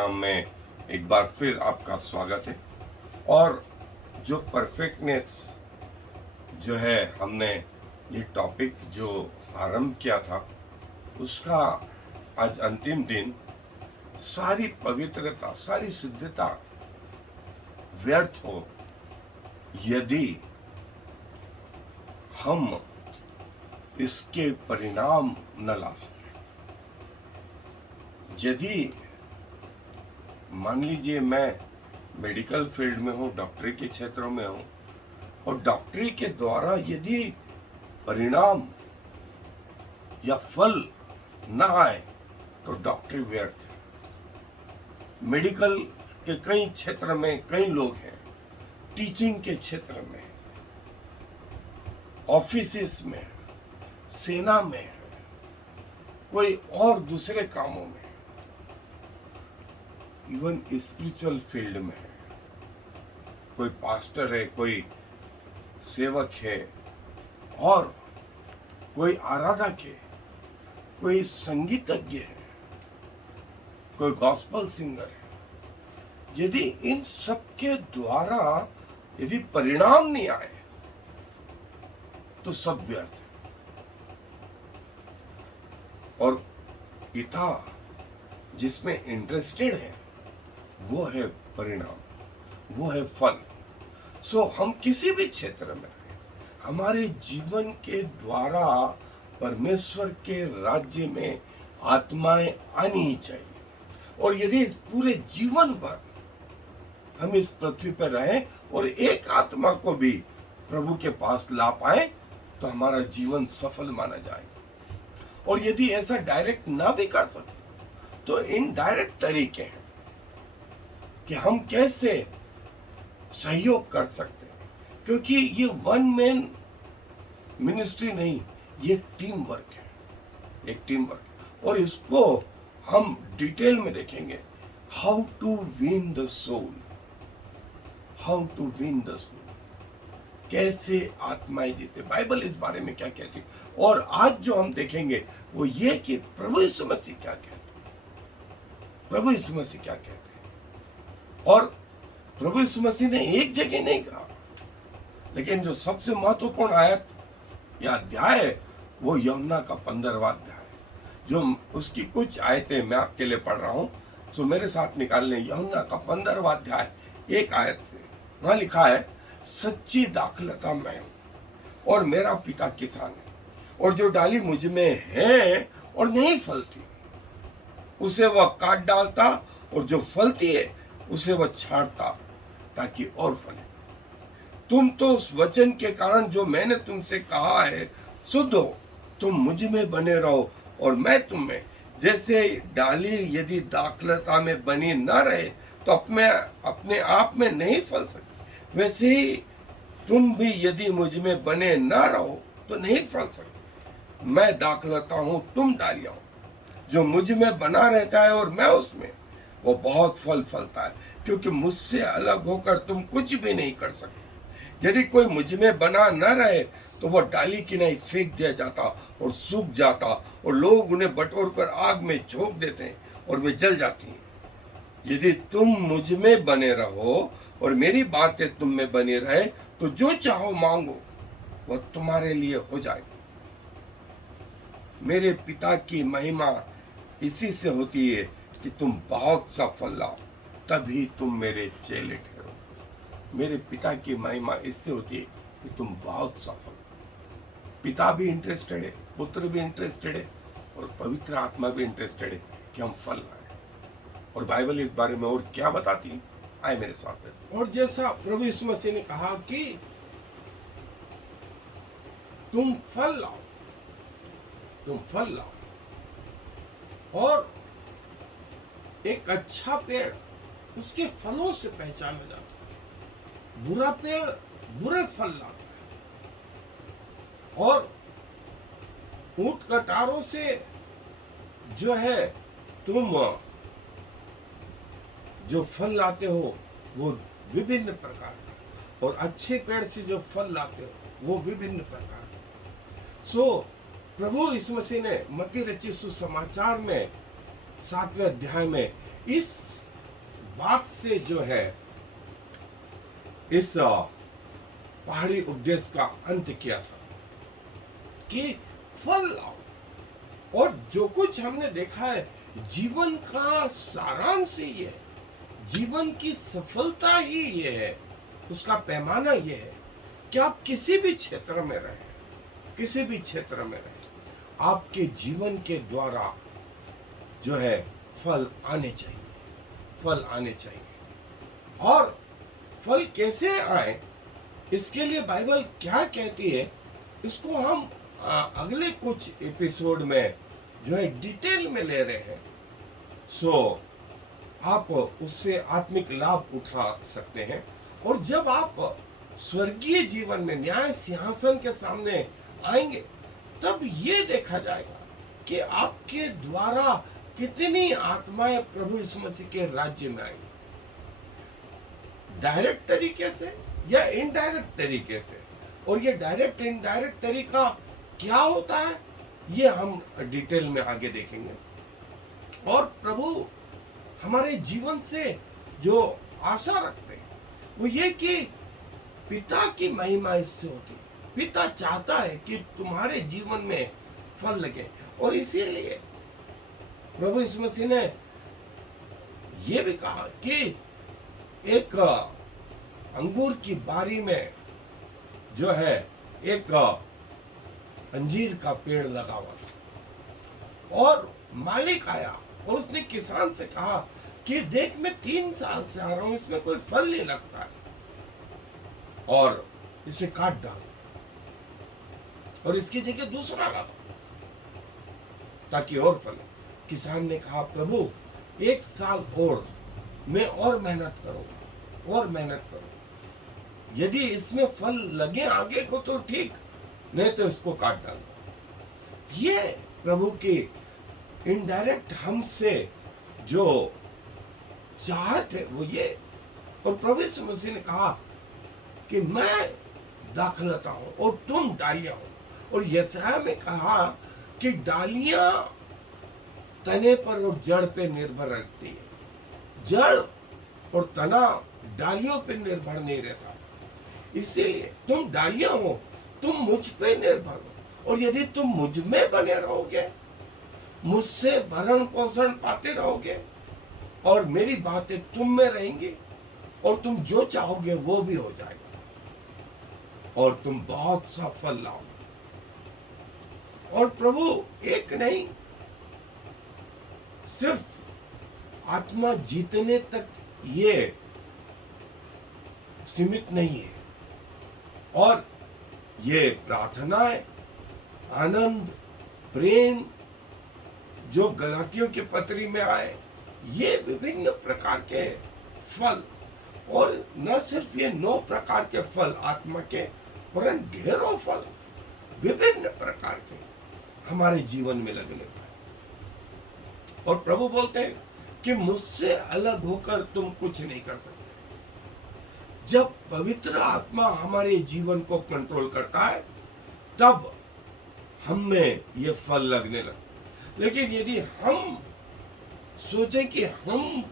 नाम में एक बार फिर आपका स्वागत है। और जो परफेक्टनेस जो है, हमने ये टॉपिक जो आरंभ किया था उसका आज अंतिम दिन। सारी पवित्रता, सारी सिद्धता व्यर्थ हो यदि हम इसके परिणाम न ला सके। यदि मान लीजिए मैं मेडिकल फील्ड में हूँ, डॉक्टरी के क्षेत्रों में हूँ, और डॉक्टरी के द्वारा यदि परिणाम या फल ना आए तो डॉक्टरी व्यर्थ है। मेडिकल के कई क्षेत्र में कई लोग हैं, टीचिंग के क्षेत्र में, ऑफिसेस में, सेना में, कोई और दूसरे कामों में, इवन स्पिरिचुअल फील्ड में है। कोई पास्टर है, कोई सेवक है, और कोई आराधक है, कोई संगीतज्ञ है, कोई गॉस्पल सिंगर है। यदि इन सब के द्वारा यदि परिणाम नहीं आए तो सब व्यर्थ है। और पिता जिसमें इंटरेस्टेड है वो है परिणाम, वो है फल। सो हम किसी भी क्षेत्र में रहें, हमारे जीवन के द्वारा परमेश्वर के राज्य में आत्माएं आनी ही चाहिए। और यदि इस पूरे जीवन भर हम इस पृथ्वी पर रहें और एक आत्मा को भी प्रभु के पास ला पाए तो हमारा जीवन सफल माना जाएगा। और यदि ऐसा डायरेक्ट ना भी कर सके तो इनडायरेक्ट तरीके हैं कि हम कैसे सहयोग कर सकते हैं, क्योंकि ये वन मैन मिनिस्ट्री नहीं, ये टीम वर्क है, एक टीम वर्क। और इसको हम डिटेल में देखेंगे, how to win the soul, how to win the soul, कैसे आत्माएं जीते, बाइबल इस बारे में क्या कहती है। और आज जो हम देखेंगे वो ये कि प्रभु यीशु मसीह क्या कहते हैं, प्रभु यीशु मसीह क्या कहते हैं। और प्रभु यीशु मसीह ने एक जगह नहीं कहा, लेकिन जो सबसे महत्वपूर्ण आयत या अध्याय है वो यूहन्ना का 15वां अध्याय है। जो उसकी कुछ आयतें मैं आपके लिए पढ़ रहा हूं, सो मेरे साथ निकाल लें। यूहन्ना का 15वां अध्याय एक आयत से, वहां लिखा है, सच्ची दाखलता मैं हूं और मेरा पिता किसान है, और जो डाली मुझ में है और नहीं फलती उसे वह काट डालता, और जो फलती है उसे वह छांटता ताकि और फले। तुम तो उस वचन के कारण जो मैंने तुमसे कहा है शुद्ध हो। तुम मुझ में बने रहो और मैं तुम में। जैसे डाली यदि दाखलता में बनी न रहे तो अपने आप में नहीं फल सकती, वैसे ही तुम भी यदि मुझ में बने न रहो तो नहीं फल सकते। मैं दाखलता हूं, तुम डालियां हो। जो मुझ में बना रहता है और मैं उसमें, वो बहुत फल फलता है, क्योंकि मुझसे अलग होकर तुम कुछ भी नहीं कर सकते। यदि कोई मुझ में बना न रहे तो वह डाली की नहीं फेंक दिया जाता और सूख जाता, और लोग उन्हें बटोर कर आग में झोंक देते हैं और वे जल जाती हैं। यदि तुम मुझ में बने रहो और मेरी बातें तुम में बनी रहे तो जो चाहो मांगो वह तुम्हारे लिए हो जाएगा। मेरे पिता की महिमा इसी से होती है कि तुम बहुत सा फल लाओ, तभी तुम मेरे चेले ठहरो। मेरे पिता की महिमा इससे होती है कि तुम बहुत सफल। पिता भी इंटरेस्टेड है, पुत्र भी इंटरेस्टेड है, और पवित्र आत्मा भी इंटरेस्टेड है कि हम फल लाएं। और बाइबल इस बारे में और क्या बताती है, आए मेरे साथ है। और जैसा प्रभु यीशु मसीह ने कहा कि तुम फल लाओ, तुम फल लाओ, और एक अच्छा पेड़ उसके फलों से पहचाना जाता है। बुरा पेड़ बुरे फल लाता है, और ऊंट कटारों से जो है तुम जो फल लाते हो वो विभिन्न प्रकार का, और अच्छे पेड़ से जो फल लाते हो वो विभिन्न प्रकार का। सो प्रभु यीशु मसीह ने मत्ती रचित सुसमाचार में 7वें अध्याय में इस बात से जो है इस पहाड़ी उपदेश का अंत किया था कि फल लाओ। और जो कुछ हमने देखा है, जीवन का सारांश ही ये है, जीवन की सफलता ही ये है, उसका पैमाना ये है कि आप किसी भी क्षेत्र में रहे, किसी भी क्षेत्र में रहे, आपके जीवन के द्वारा जो है फल आने चाहिए, फल आने चाहिए। और फल कैसे आए, इसके लिए बाइबल क्या कहती है, इसको हम अगले कुछ एपिसोड में जो है डिटेल में ले रहे हैं। सो आप उससे आत्मिक लाभ उठा सकते हैं। और जब आप स्वर्गीय जीवन में न्याय सिंहासन के सामने आएंगे, तब ये देखा जाएगा कि आपके द्वारा कितनी आत्माएं प्रभु यीशु मसीह के राज्य में आएंगी, डायरेक्ट तरीके से या इनडायरेक्ट तरीके से। और ये डायरेक्ट इनडायरेक्ट तरीका क्या होता है, ये हम डिटेल में आगे देखेंगे। और प्रभु हमारे जीवन से जो आशा रखते हैं वो ये कि पिता की महिमा इससे होती है। पिता चाहता है कि तुम्हारे जीवन में फल लगे, और इसीलिए प्रभु यीशु मसीह ने ये भी कहा कि एक अंगूर की बारी में जो है एक अंजीर का पेड़ लगा हुआ था, और मालिक आया और उसने किसान से कहा कि देख, मैं 3 साल से आ रहा हूं, इसमें कोई फल नहीं लगता है, और इसे काट डाल और इसकी जगह दूसरा लगा ताकि और फल। किसान ने कहा, प्रभु 1 साल और मैं और मेहनत करूंगा, और मेहनत करूंगा, यदि इसमें फल लगे आगे को तो ठीक, नहीं तो इसको काट डालूंगा। ये प्रभु की इनडायरेक्ट हमसे जो चाहत है वो ये। और प्रभु यीशु मसीह ने कहा कि मैं दाखलता हूं और तुम डालियां हो। और यशायाह में कहा कि डालियां तने पर और जड़ पे निर्भर रहती है, जड़ और तना डालियों पे निर्भर नहीं रहता। इसीलिए तुम डालियां हो, तुम मुझ पे निर्भर हो, और यदि तुम मुझ में बने रहोगे, मुझसे भरण पोषण पाते रहोगे, और मेरी बातें तुम में रहेंगी, और तुम जो चाहोगे वो भी हो जाएगा, और तुम बहुत सा फल लाओगे। और प्रभु एक नहीं, सिर्फ आत्मा जीतने तक ये सीमित नहीं है, और ये प्रार्थनाएं, आनंद, प्रेम जो गलातियों की पत्री में आए, ये विभिन्न प्रकार के फल, और न सिर्फ ये 9 प्रकार के फल आत्मा के, परंतु ढेरों फल विभिन्न प्रकार के हमारे जीवन में लगने पाए। और प्रभु बोलते हैं कि मुझसे अलग होकर तुम कुछ नहीं कर सकते। जब पवित्र आत्मा हमारे जीवन को कंट्रोल करता है, तब हम में ये फल लगने लगते। लेकिन यदि हम सोचें कि हम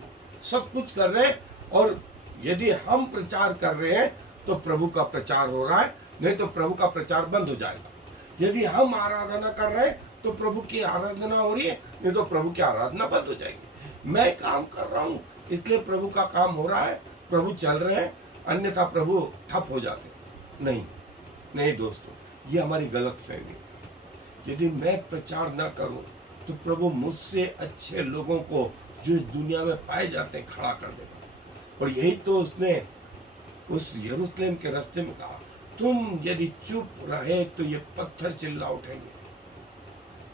सब कुछ कर रहे हैं, और यदि हम प्रचार कर रहे हैं तो प्रभु का प्रचार हो रहा है, नहीं तो प्रभु का प्रचार बंद हो जाएगा। यदि हम आराधना कर रहे हैं तो प्रभु की आराधना हो रही है, नहीं तो प्रभु की आराधना बंद हो जाएगी। मैं काम कर रहा हूं इसलिए प्रभु का काम हो रहा है, प्रभु चल रहे हैं, अन्यथा प्रभु ठप हो जाते हैं। नहीं नहीं दोस्तों, ये हमारी गलत फहमी है। यदि मैं प्रचार ना करूं तो प्रभु मुझसे अच्छे लोगों को जो इस दुनिया में पाए जाते हैं खड़ा कर देगा। और यही तो उसने उस यरूशलेम के रास्ते में कहा, तुम यदि चुप रहे तो ये पत्थर चिल्ला उठेंगे।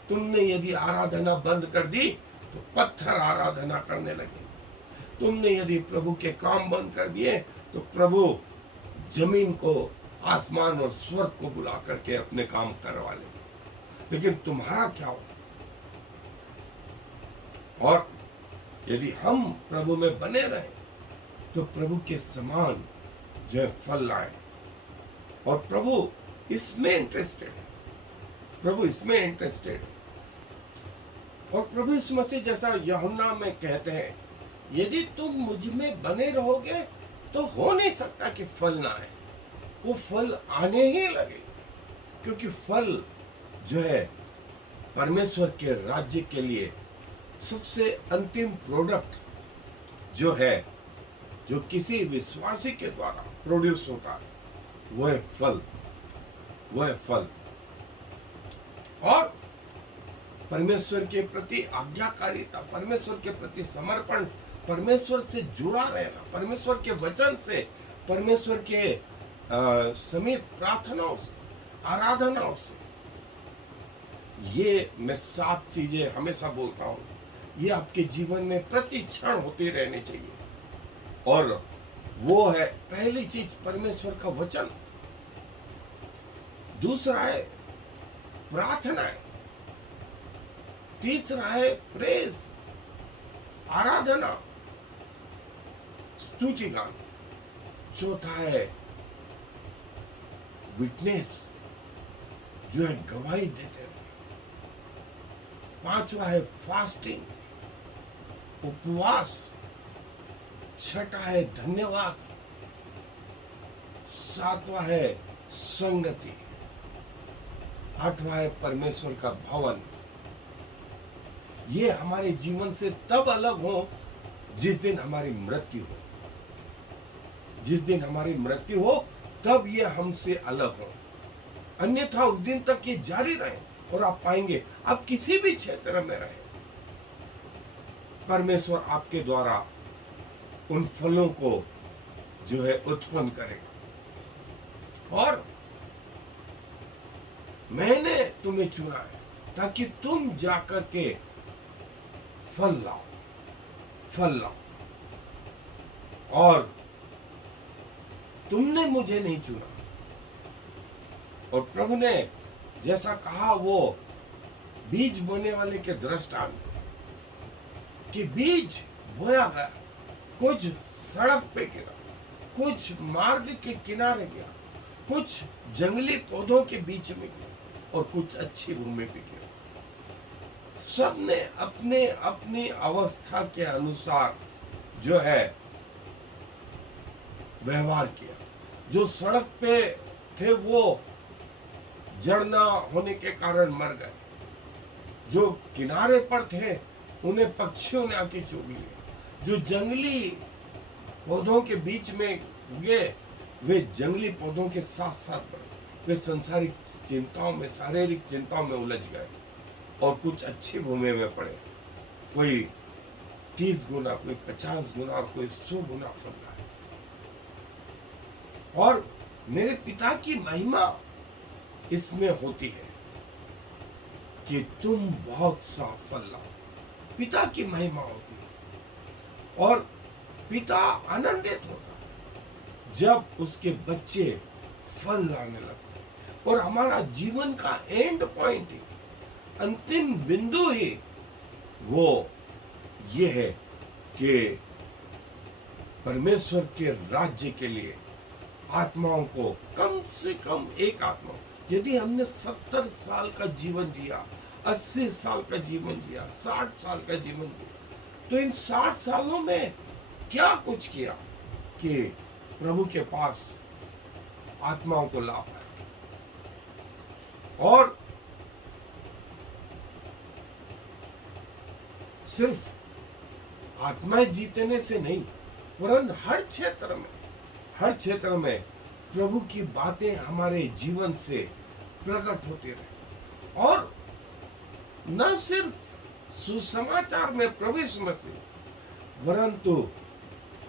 तुमने यदि आराधना बंद कर दी तो पत्थर आराधना करने लगेंगे। तुमने यदि प्रभु के काम बंद कर दिए तो प्रभु जमीन को, आसमान और स्वर्ग को बुला करके अपने काम करवा लेंगे। लेकिन तुम्हारा क्या हो? और यदि हम प्रभु में बने रहे तो प्रभु के समान जो फल लाए। और प्रभु इसमें इंटरेस्टेड है, प्रभु इसमें इंटरेस्टेड है। और प्रभु यीशु मसीह जैसा यूहन्ना में कहते हैं, यदि तुम मुझ में बने रहोगे तो हो नहीं सकता कि फल ना आए, वो फल आने ही लगे, क्योंकि फल जो है परमेश्वर के राज्य के लिए सबसे अंतिम प्रोडक्ट जो है, जो किसी विश्वासी के द्वारा प्रोड्यूस होता है, वो है फल, वो है फल। और परमेश्वर के प्रति आज्ञाकारिता, परमेश्वर के प्रति समर्पण, परमेश्वर से जुड़ा रहना, परमेश्वर के वचन से, परमेश्वर के समीप प्रार्थनाओं से, आराधनाओं से, ये मैं 7 चीजें हमेशा बोलता हूं, ये आपके जीवन में प्रति क्षण होती रहनी चाहिए। और वो है पहली चीज परमेश्वर का वचन, दूसरा है प्रार्थनाएं, तीसरा है प्रेज, आराधना, स्तुति गान, चौथा है विटनेस, जो है गवाही देते हैं, पांचवा है फास्टिंग, उपवास, छठा है धन्यवाद, सातवां है संगति, आठवां है परमेश्वर का भवन। ये हमारे जीवन से तब अलग हो जिस दिन हमारी मृत्यु हो, जिस दिन हमारी मृत्यु हो तब ये हमसे अलग हो, अन्यथा उस दिन तक ये जारी रहे। और आप पाएंगे आप किसी भी क्षेत्र में रहे, परमेश्वर आपके द्वारा उन फलों को जो है उत्पन्न करेगा। और मैंने तुम्हें चुना है ताकि तुम जाकर के फल लाओ, फल लाओ। और तुमने मुझे नहीं चुना। और प्रभु ने जैसा कहा वो बीज बोने वाले के दृष्टांत कि बीज बोया गया, कुछ सड़क पे गिरा, कुछ मार्ग के किनारे गिरा, कुछ जंगली पौधों के बीच में गिरा और कुछ अच्छी भूमि पे गिरा। सबने अपने अपनी अवस्था के अनुसार जो है व्यवहार किया। जो सड़क पे थे वो जड़ ना होने के कारण मर गए, जो किनारे पर थे उन्हें पक्षियों ने आके चुग लिया, जो जंगली पौधों के बीच में गए वे जंगली पौधों के साथ साथ बढ़े, वे संसारिक चिंताओं में, शारीरिक चिंताओं में उलझ गए और कुछ अच्छी भूमि में पड़े। कोई 30 गुना, कोई 50 गुना और कोई 100 गुना फल लाए। और मेरे पिता की महिमा इसमें होती है कि तुम बहुत सा फल लाओ। पिता की महिमा होती है और पिता आनंदित होता है जब उसके बच्चे फल लाने लगते हैं। और हमारा जीवन का एंड पॉइंट ही, अंतिम बिंदु ही वो ये है कि परमेश्वर के राज्य के लिए आत्माओं को, कम से कम एक आत्मा, यदि हमने 70 साल का जीवन जिया, 80 साल का जीवन जिया, 60 साल का जीवन जिया, तो इन 60 सालों में क्या कुछ किया कि प्रभु के पास आत्माओं को ला पाए। और सिर्फ आत्माएं जीतने से नहीं, वरन हर क्षेत्र में प्रभु की बातें हमारे जीवन से प्रकट होती रहे। और न सिर्फ सुसमाचार में प्रवेश मसीह, परंतु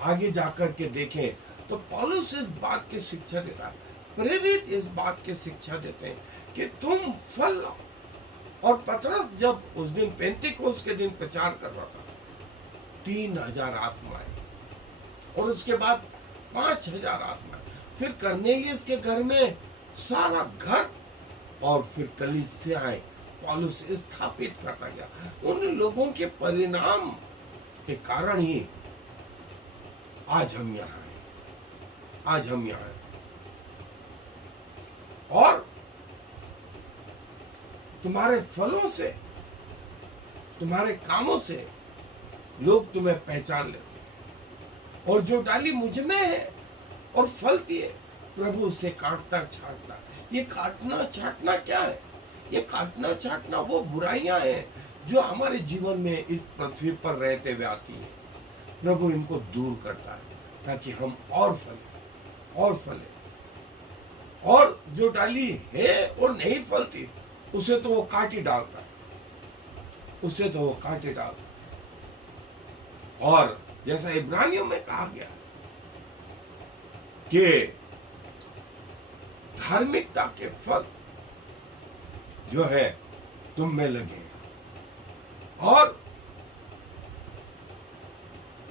आगे जाकर के देखें तो पौलुस इस बात की शिक्षा देता है, प्रेरित इस बात की शिक्षा देते हैं कि तुम फल लाओ। और पतरस जब उस दिन पेंतीकोस्त के दिन प्रचार कर रहा था, 3000 आत्माएं, और उसके बाद 5000 आत्माएं, फिर कर्नेलियस के घर में सारा घर, और फिर कलीसियाएं पौलुस स्थापित करता गया। उन लोगों के परिणाम के कारण ही आज हम यहाँ हैं, आज हम यहाँ हैं। और तुम्हारे फलों से, तुम्हारे कामों से लोग तुम्हें पहचान लेते हैं। और जो डाली मुझ में है और फलती है, प्रभु से काटना छांटना। ये काटना छांटना क्या है? ये काटना छांटना वो बुराइयां हैं जो हमारे जीवन में इस पृथ्वी पर रहते हुए आती है। प्रभु इनको दूर करता है ताकि हम और फलें और फलें। और जो डाली है और नहीं फलती, उसे तो वो काट ही डालता है, उसे तो वो काट ही डालता है। और जैसा इब्रानियों में कहा गया कि धार्मिकता के फल जो है तुम में लगे। और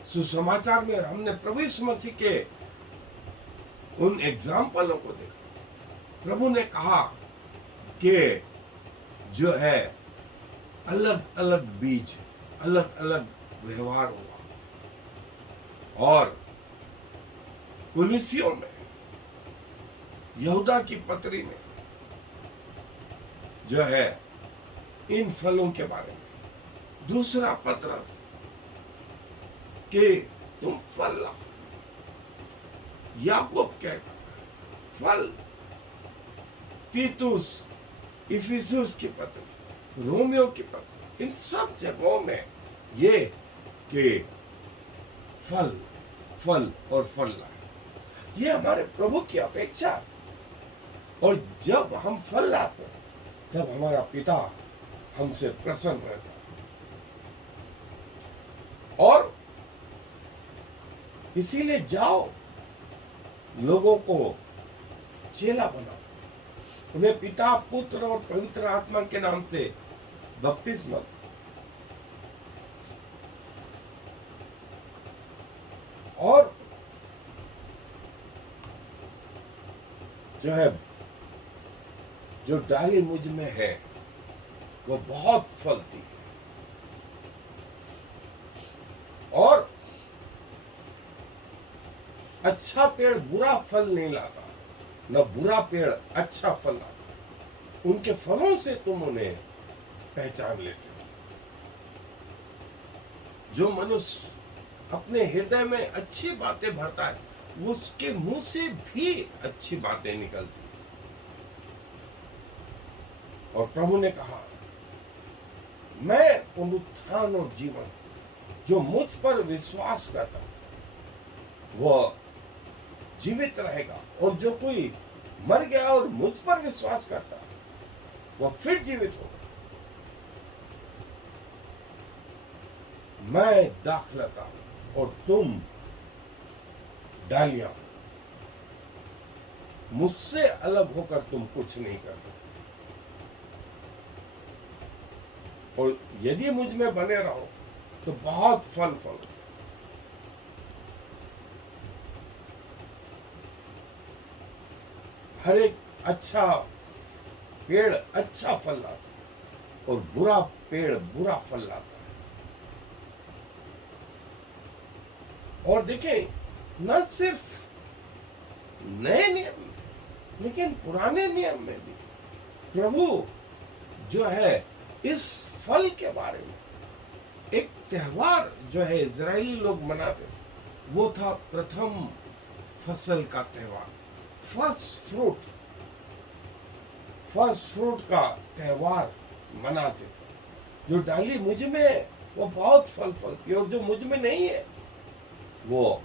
सुसमाचार में हमने प्रभु यीशु मसीह के उन एग्जाम्पलों को देखा। प्रभु ने कहा कि जो है अलग अलग बीज, अलग अलग व्यवहार हुआ। और कुलिसियों में, यहूदा की पत्री में जो है इन फलों के बारे में, दूसरा पत्रस कि तुम फल लाओ। याकूब कहता फल, तीतुस, इफिसुस की पत्री, रोमियो की पत्री, इन सब जगहों में ये कि फल फल और फल लाए। ये हमारे प्रभु की अपेक्षा। और जब हम फल लाते हैं तब हमारा पिता हमसे प्रसन्न रहता है। और इसीलिए जाओ, लोगों को चेला बनाओ, उन्हें पिता, पुत्र और पवित्र आत्मा के नाम से बपतिस्मा। और जो है जो डाली मुझ में है वो बहुत फलती है। और अच्छा पेड़ बुरा फल नहीं लाता, न बुरा पेड़ अच्छा फल लाता। उनके फलों से तुम उन्हें पहचान लेते हो। जो मनुष्य अपने हृदय में अच्छी बातें भरता है, उसके मुंह से भी अच्छी बातें निकलती। और प्रभु ने कहा, मैं पुनरुत्थान और जीवन, जो मुझ पर विश्वास करता वो जीवित रहेगा, और जो कोई मर गया और मुझ पर विश्वास करता वह फिर जीवित होगा। मैं दाखलता और तुम डालियां, मुझसे अलग होकर तुम कुछ नहीं कर सकते। और यदि मुझ में बने रहो तो बहुत फल फलो। हर एक अच्छा पेड़ अच्छा फल लाता है और बुरा पेड़ बुरा फल लाता है। और देखें, न सिर्फ नए नियम में, लेकिन पुराने नियम में भी प्रभु जो है इस फल के बारे में एक त्योहार जो है इजरायली लोग मनाते, वो था प्रथम फसल का त्योहार, फर्स्ट फ्रूट का त्योहार मनाते। जो डाली मुझ में है वो बहुत फल फलती है, और जो मुझ में नहीं है वो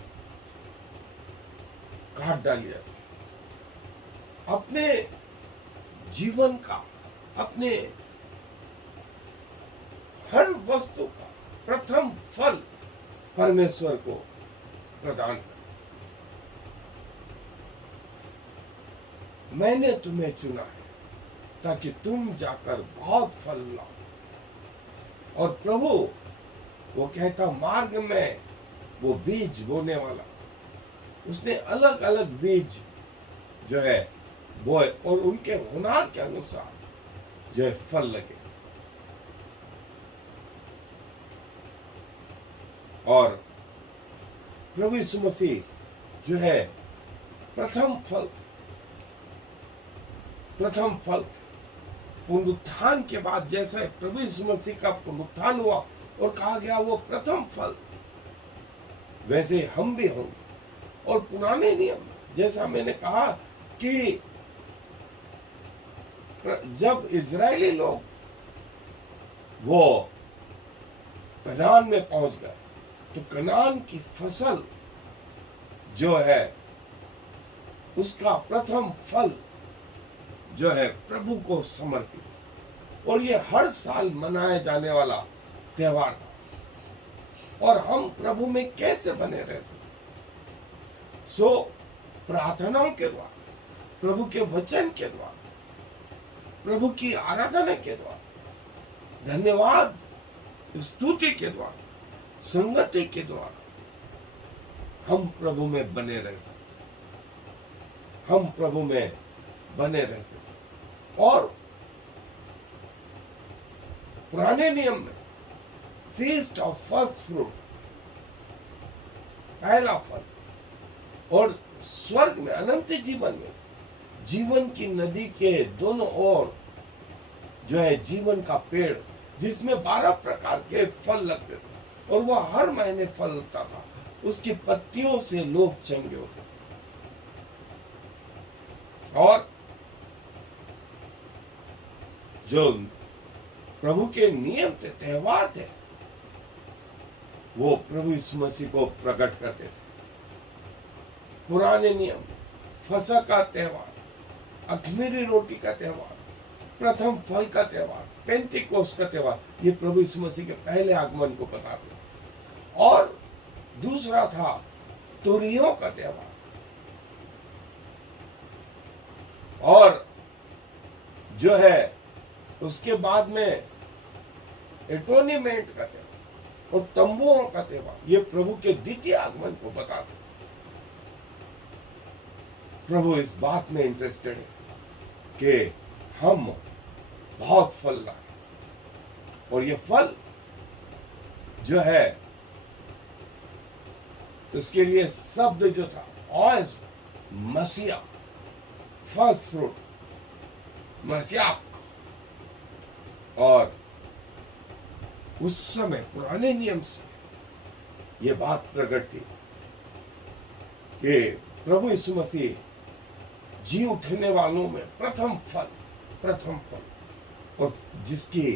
काट डाली जाती। अपने जीवन का, अपने हर वस्तु का प्रथम फल परमेश्वर को प्रदान कर। मैंने तुम्हें चुना है ताकि तुम जाकर बहुत फल लाओ। और प्रभु वो कहता, मार्ग में वो बीज बोने वाला, उसने अलग अलग बीज जो है बोए, और उनके हुनर के अनुसार जो है फल लगे। और प्रभु यीशु मसीह जो है प्रथम फल पुनरुत्थान के बाद, जैसे प्रभु यीशु मसीह का पुनरुत्थान हुआ और कहा गया वो प्रथम फल, वैसे हम भी होंगे। और पुराने नियम, जैसा मैंने कहा कि जब इजरायली लोग वो कनान में पहुंच गए तो कनान की फसल जो है उसका प्रथम फल जो है प्रभु को समर्पित, और ये हर साल मनाया जाने वाला त्योहार था। और हम प्रभु में कैसे बने रह सकते? सो प्रार्थनाओं के द्वारा, प्रभु के वचन के द्वारा, प्रभु की आराधना के द्वारा, धन्यवाद स्तुति के द्वारा, संगति के द्वारा हम प्रभु में बने रह सकते, हम प्रभु में बने रह सकते। और पुराने नियम में फीस्ट ऑफ फर्स्ट फ्रूट, पहला फल, और स्वर्ग में अनंत जीवन में जीवन की नदी के दोनों ओर जो है जीवन का पेड़, जिसमें 12 प्रकार के फल लगते थे और वह हर महीने फलता था, उसकी पत्तियों से लोग चंगे होते। और जो प्रभु के नियम थे, त्योहार थे, वो प्रभु यीशु मसीह को प्रकट करते थे। पुराने नियम, फसह का त्योहार, अख़मीरी रोटी का त्योहार, प्रथम फल का त्योहार, पेंतीकोस्त का त्योहार, ये प्रभु यीशु मसीह के पहले आगमन को बताते। और दूसरा था तुरहियों का त्योहार, और जो है उसके बाद में एटोनिमेंट का त्योहार और तंबुओं का त्योहार, ये प्रभु के द्वितीय आगमन को बताते। प्रभु इस बात में इंटरेस्टेड है कि हम बहुत फल लाए, और ये फल जो है उसके लिए शब्द जो था ऑयस मसीहा, फर्स्ट फ्रूट, मसीहा। और उस समय पुराने नियम से ये बात प्रकट थी कि प्रभु यीशु मसीह जी उठने वालों में प्रथम फल, और जिसकी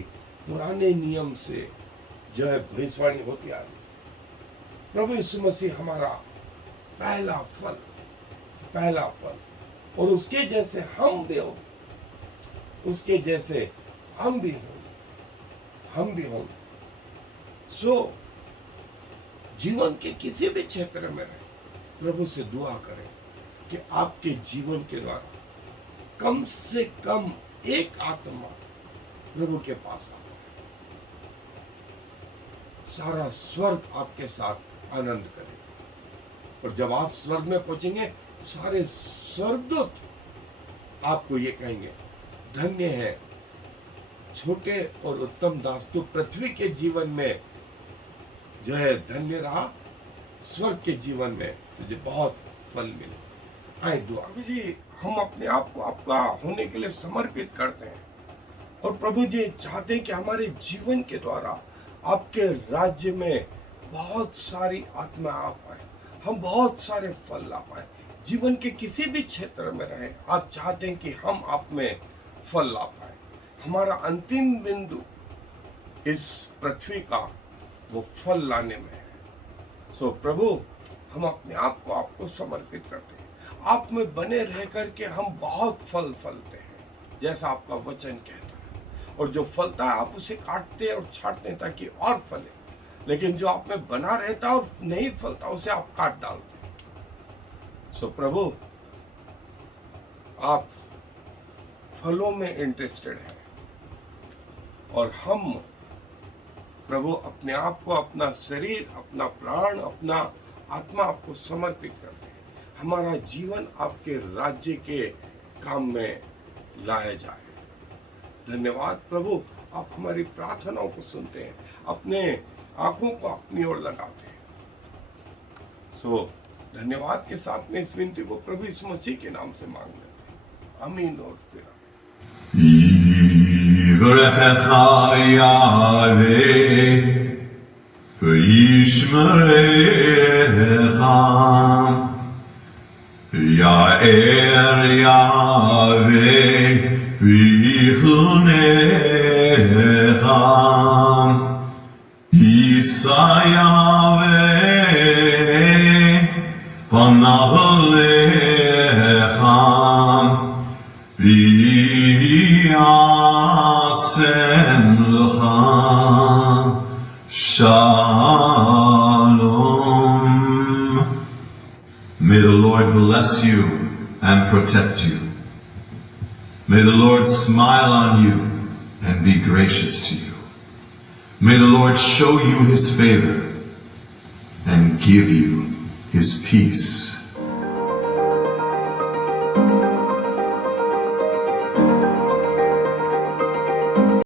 पुराने नियम से जो है भविष्यवाणी होती आ रही। प्रभु यीशु मसीह हमारा पहला फल, और उसके जैसे हम भी होंगे, उसके जैसे हम भी होंगे। सो जीवन के किसी भी क्षेत्र में रहे, प्रभु से दुआ करें कि आपके जीवन के द्वारा कम से कम एक आत्मा प्रभु के पास आ, सारा स्वर्ग आपके साथ आनंद करे। और जब आप स्वर्ग में पहुंचेंगे, सारे स्वर्गदूत आपको ये कहेंगे, धन्य है छोटे और उत्तम दास, तो पृथ्वी के जीवन में जो है धन्य रहा, स्वर्ग के जीवन में तुझे बहुत फल मिले। आए दुआ जी, हम अपने आप को आपका होने के लिए समर्पित करते हैं, और प्रभु जी चाहते हैं कि हमारे जीवन के द्वारा आपके राज्य में बहुत सारी आत्मा आ पाए, हम बहुत सारे फल ला पाए। जीवन के किसी भी क्षेत्र में रहे, आप चाहते हैं कि हम आप में फल ला पाए। हमारा अंतिम बिंदु इस पृथ्वी का वो फल लाने में है। सो प्रभु, हम अपने आप को आपको समर्पित करते हैं। आप में बने रह करके हम बहुत फल फलते हैं, जैसा आपका वचन कहता है। और जो फलता है आप उसे काटते और छाटते हैं ताकि और फले, लेकिन जो आप में बना रहता और नहीं फलता उसे आप काट डालते हैं। सो प्रभु, आप फलों में इंटरेस्टेड हैं, और हम प्रभु अपने आप को, अपना शरीर, अपना प्राण, अपना आत्मा आपको समर्पित करते हैं। हमारा जीवन आपके राज्य के काम में लाया जाए। धन्यवाद प्रभु, आप हमारी प्रार्थनाओं को सुनते हैं, अपने आंखों को अपनी ओर लगाते हैं। सो धन्यवाद के साथ में इस विनती को प्रभु यीशु मसीह के नाम से मांग लेते हैं, आमीन। और फिर וישמרך, יאר יהווה ויחונך, יישא יהווה פניו אליך, ויעשם לך Shalom. May the Lord bless you and protect you. May the Lord smile on you and be gracious to you. May the Lord show you his favor and give you his peace.